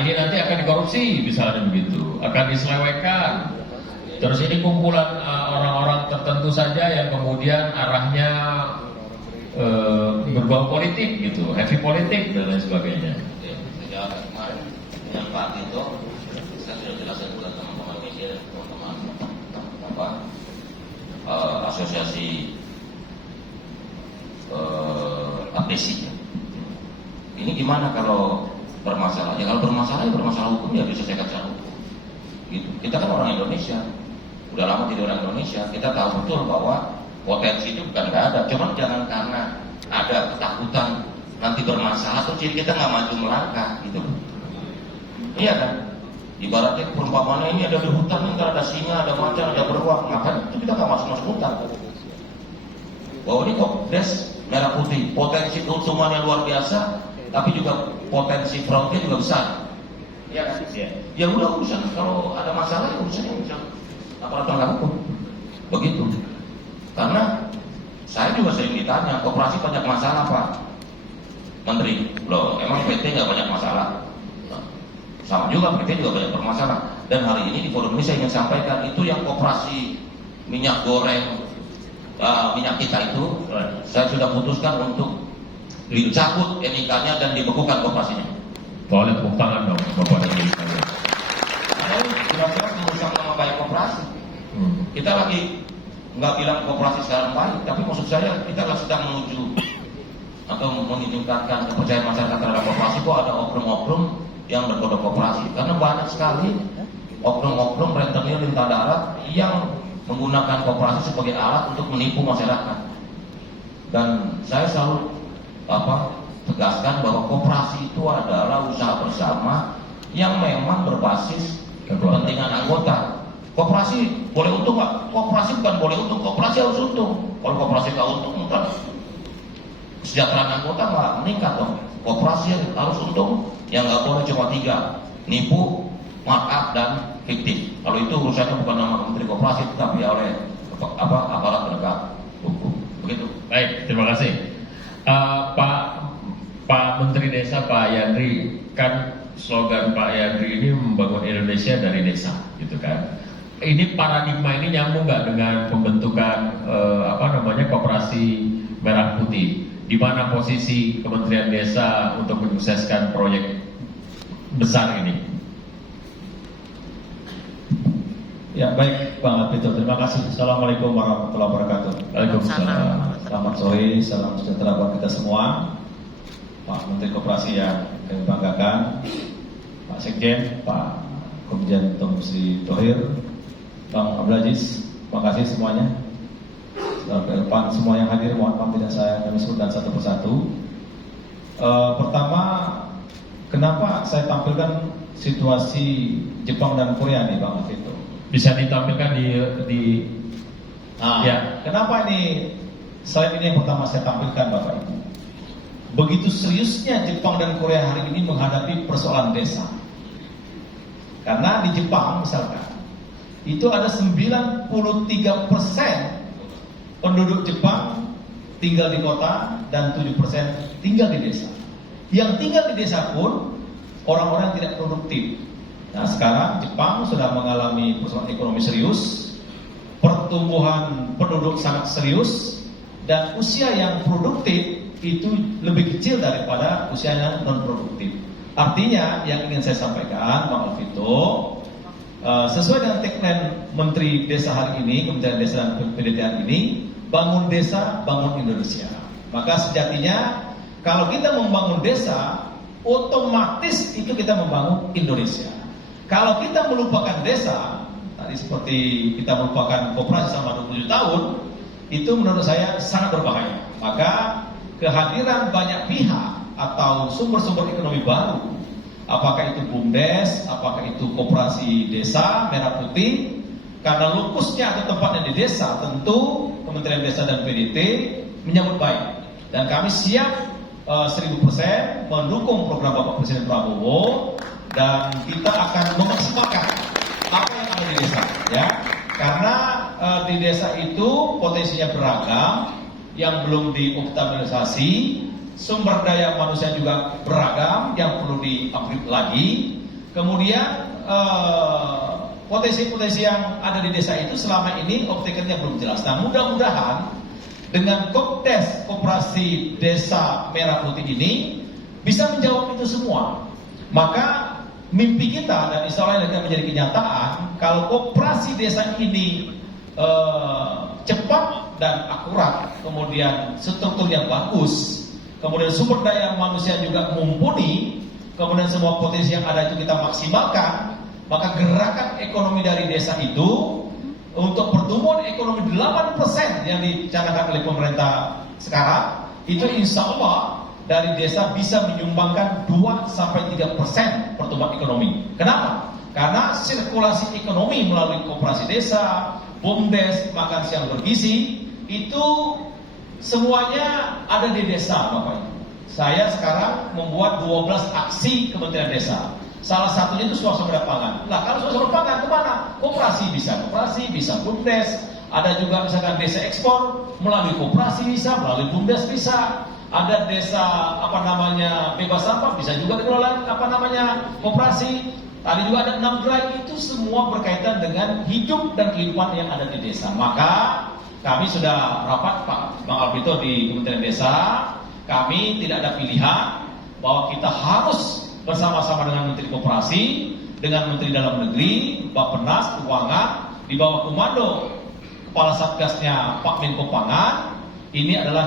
ini nanti akan dikorupsi misalnya begitu, akan diselewengkan. Terus ini kumpulan orang-orang tertentu saja yang kemudian arahnya berbau politik gitu, heavy politik dan lain sebagainya. Dengan Pak Tito, saya sudah jelaskan kepada teman-teman media dan teman-teman asosiasi APSI. Ini gimana kalau bermasalah? Ya kalau bermasalah ya bermasalah hukum ya bisa diselesaikan secara hukum. Gitu. Kita kan orang Indonesia, udah lama jadi orang Indonesia, kita tahu betul bahwa potensi itu bukan nggak ada. Cuman jangan karena ada ketakutan nanti bermasalah terus jadi kita nggak maju melangkah, gitu. Iya kan? Ibaratnya perumpamannya ini ada di hutan, ntar ada singa, ada macan, ada beruang, maka itu kita nggak masuk hutan. Bahwa ini kok merah putih, potensi keuntungannya luar biasa, tapi juga potensi fraudnya juga besar. Iya kan? Ya udah urusan, kalau ada masalah ya urusannya urusan aparat penegak hukum. Begitu. Karena saya juga sering ditanya, koperasi banyak masalah Pak Menteri. Loh, emang PT nggak banyak masalah? Sama juga, PT juga banyak bermasalah. Dan hari ini di forum ini saya ingin sampaikan, itu yang koperasi minyak goreng, minyak kita itu, saya sudah putuskan untuk dicabut NIK-nya dan dibekukan koperasinya. Boleh tepuk tangan dong, Bapak dan Ibu sekalian. Karena ini benar-benar merusak nama baik koperasi. Kita lagi nggak bilang koperasi sekarang baik, tapi maksud saya kita sedang menuju atau meningkatkan kepercayaan masyarakat terhadap koperasi. Kok ada oknum-oknum yang berkodok koperasi? Karena banyak sekali oknum-oknum rentenir lintah darat yang menggunakan koperasi sebagai alat untuk menipu masyarakat. Dan saya selalu tegaskan bahwa koperasi itu adalah usaha bersama yang memang berbasis kepentingan anggota. Koperasi boleh untung nggak? Koperasi bukan boleh untung, koperasi harus untung. Kalau koperasi nggak untung, kan kesejahteraan anggota nggak meningkat dong. Koperasi harus untung, yang nggak boleh cuma 3, nipu, markup dan fiktif. Kalau itu urusannya bukan nama Menteri Koperasi, tapi oleh aparat penegak hukum. Begitu. Baik, terima kasih. Pak Menteri Desa, Pak Yandri, kan slogan Pak Yandri ini membangun Indonesia dari desa, gitu kan? Ini paradigma ini nyambung nggak dengan pembentukan koperasi merah putih? Di mana posisi Kementerian Desa untuk menyukseskan proyek besar ini? Ya baik Bang Alvito, terima kasih. Assalamualaikum warahmatullahi wabarakatuh. Waalaikumsalam. Selamat sore, salam sejahtera buat kita semua. Pak Menteri Koperasi yang kami banggakan, Pak Sekjen, Pak Komjen Sri Thohir, Bang Abdul Aziz, terima kasih semuanya. Pak semua yang hadir, mohon maaf tidak kami sebutkan satu persatu. Pertama, kenapa saya tampilkan situasi Jepang dan Korea nih Bang Alvito? Bisa ditampilkan ya. Kenapa ini slide ini yang pertama saya tampilkan Bapak Ibu? Begitu seriusnya Jepang dan Korea hari ini menghadapi persoalan desa. Karena di Jepang misalkan, itu ada 93% penduduk Jepang tinggal di kota dan 7% tinggal di desa. Yang tinggal di desa pun orang-orang tidak produktif. Nah sekarang Jepang sudah mengalami persoalan ekonomi serius, pertumbuhan penduduk sangat serius, dan usia yang produktif itu lebih kecil daripada usia yang non produktif. Artinya yang ingin saya sampaikan Bang Alvito, sesuai dengan tagline Menteri Desa hari ini, Kementerian Desa dan PDT ini, bangun desa, bangun Indonesia. Maka sejatinya kalau kita membangun desa, otomatis itu kita membangun Indonesia. Kalau kita melupakan desa, tadi seperti kita melupakan koperasi selama 27 tahun, itu menurut saya sangat berbahaya. Maka kehadiran banyak pihak atau sumber-sumber ekonomi baru, apakah itu BUMDes, apakah itu koperasi desa merah putih, karena lokusnya atau tempatnya di desa, tentu Kementerian Desa dan PDT menyambut baik. Dan kami siap 1000% mendukung program Bapak Presiden Prabowo, dan kita akan memaksimalkan apa yang ada di desa, ya. Karena di desa itu potensinya beragam, yang belum dioptimalisasi sumber daya manusia juga beragam yang perlu di-upgrade lagi. Kemudian potensi-potensi yang ada di desa itu selama ini obstacle-nya belum jelas. Nah, mudah-mudahan dengan Kopdes Koperasi Desa Merah Putih ini bisa menjawab itu semua. Maka mimpi kita dan insya Allah akan menjadi kenyataan kalau koperasi desa ini cepat dan akurat, kemudian strukturnya bagus, kemudian sumber daya manusia juga mumpuni, kemudian semua potensi yang ada itu kita maksimalkan, maka gerakan ekonomi dari desa itu untuk pertumbuhan ekonomi 8% yang dicanangkan oleh pemerintah sekarang, itu insya Allah dari desa bisa menyumbangkan 2-3% pertumbuhan ekonomi. Kenapa? Karena sirkulasi ekonomi melalui koperasi desa, BUMDes, makan siang bergizi, itu semuanya ada di desa, Bapak Ibu. Saya sekarang membuat 12 aksi Kementerian Desa. Salah satunya itu swasembada pangan. Nah, kalau swasembada pangan kemana? Koperasi, bisa BUMDes. Ada juga misalkan desa ekspor melalui koperasi bisa, melalui BUMDes bisa. Ada desa bebas sampah bisa juga dikelola koperasi. Tadi juga ada 6 gerai, itu semua berkaitan dengan hidup dan kehidupan yang ada di desa. Maka kami sudah rapat Pak Bang Alvito di Kementerian Desa. Kami tidak ada pilihan bahwa kita harus bersama-sama dengan Menteri Koperasi, dengan Menteri Dalam Negeri, Bappenas, Keuangan, di bawah komando Kepala Satgasnya Pak Menko Pangan. Ini adalah